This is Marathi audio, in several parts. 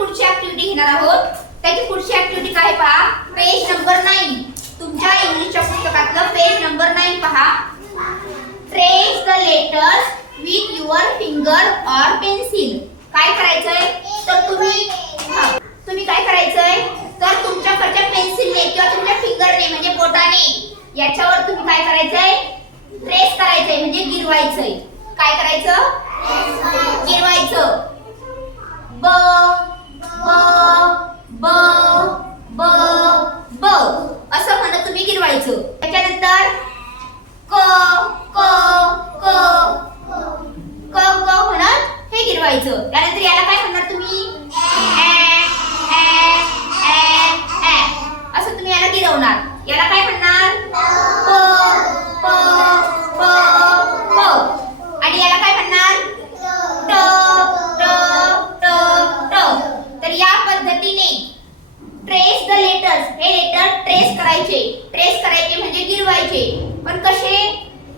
पुढची ऍक्टिव्हिटी घेणार आहोत. त्याची पुढची ऍक्टिव्हिटी काय पहा? पेज नंबर नाईन तुमच्या इंग्लिशच्या पुस्तकातलं पेज नंबर नाईन पहा. Trace the letters with your finger or pencil काय करायचंय? तर तुम्ही तुम्ही काय करायचंय? तर तुमच्याकडच्या पेन्सिलने किंवा तुमच्या फिंगरने म्हणजे बोटाने याच्यावर तुम्ही काय करायचंय? ट्रेस करायचंय म्हणजे गिरवायचंय. काय करायचं? गिरवायचं. ब ब ब ब ब. असं म्हणत तुम्ही गिरवायचं. त्याच्यानंतर क क क क क म्हणत हे गिरवायचं. त्यानंतर याला काय म्हणणार तुम्ही? असं तुम्ही याला गिरवणार याला काय म्हणणार प प प प आणि याला काय म्हणणार ट ट ट ट तर या पद्धतीने ट्रेस द लेटर्स हे लेटर ट्रेस करायचे. ट्रेस करायचे म्हणजे गिरवायचे. पण कसे?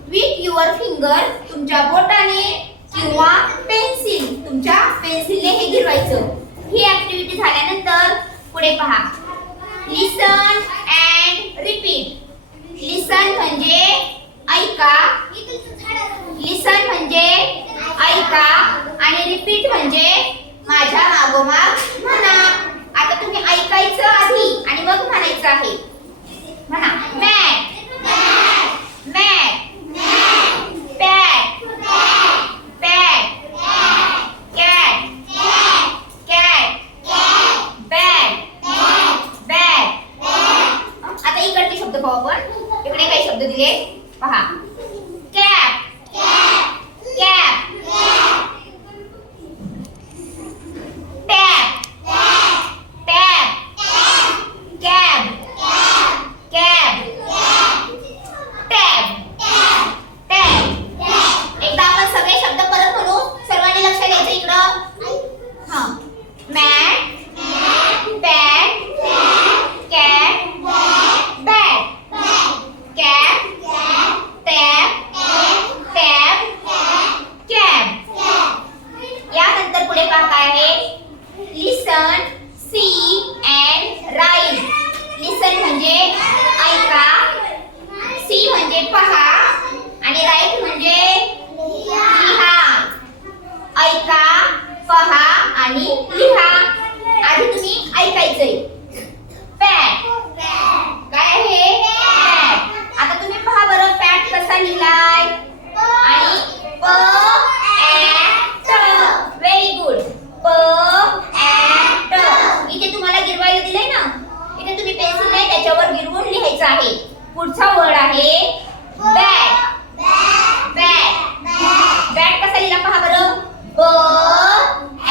विथ युअर फिंगर तुमच्या बोटाने किंवा पेन्सिल तुमच्या पेन्सिलने हे गिरवायचं. ही ऍक्टिव्हिटी झाल्यानंतर पुढे पहा. लिसन अँड रिपीट लिसन म्हणजे ऐका. लिसन म्हणजे ऐका लिसन म्हणजे ऐका सी म्हणजे पहा आणि राईट म्हणजे लिहा ऐका पहा आणि लिहा आधी तुम्ही ऐकायचंय पॅट काय आहे पॅट आता तुम्ही पहा बरं पॅट कसा लिहिलाय आणि प ऍट व्हेरी गुड प ऍट इथे तुम्हाला गिरवायला दिलंय ना इथे तुम्ही पेन्सिल नाही त्याच्यावर गिरवून लिहायचं आहे पुढचा वर्ड आहे बॅट बॅट बॅट कसा लिहिला पहा बरं ब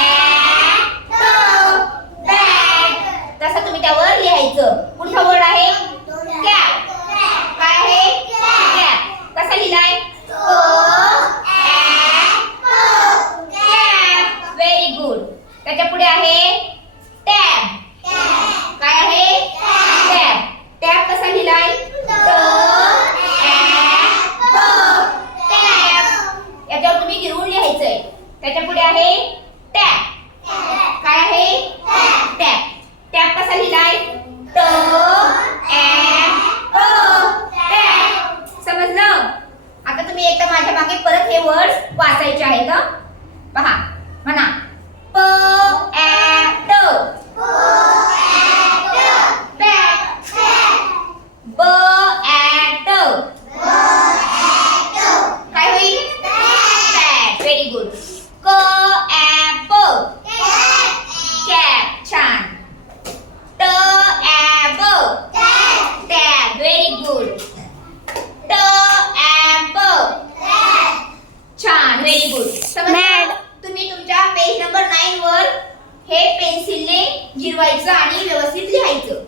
ऍट बॅट तसं तुम्ही त्यावर लिहायचं पुढचा वर्ड आहे कॅप काय आहे कॅप कसा लिहिलाय व्हेरी गुड त्याच्या पुढे आहे टॅब काय आहे टॅब टॅब कसा लिहिलाय टॅब याच्यावर तुम्ही लिहायचंय त्याच्या पुढे आहे टॅब काय आहे? टॅब टॅब कसा लिहिलाय? व्हेरी गुड तुम्ही तुमच्या पेज नंबर नाईन वर हे पेन्सिलने जिरवायचं आणि व्यवस्थित लिहायचं.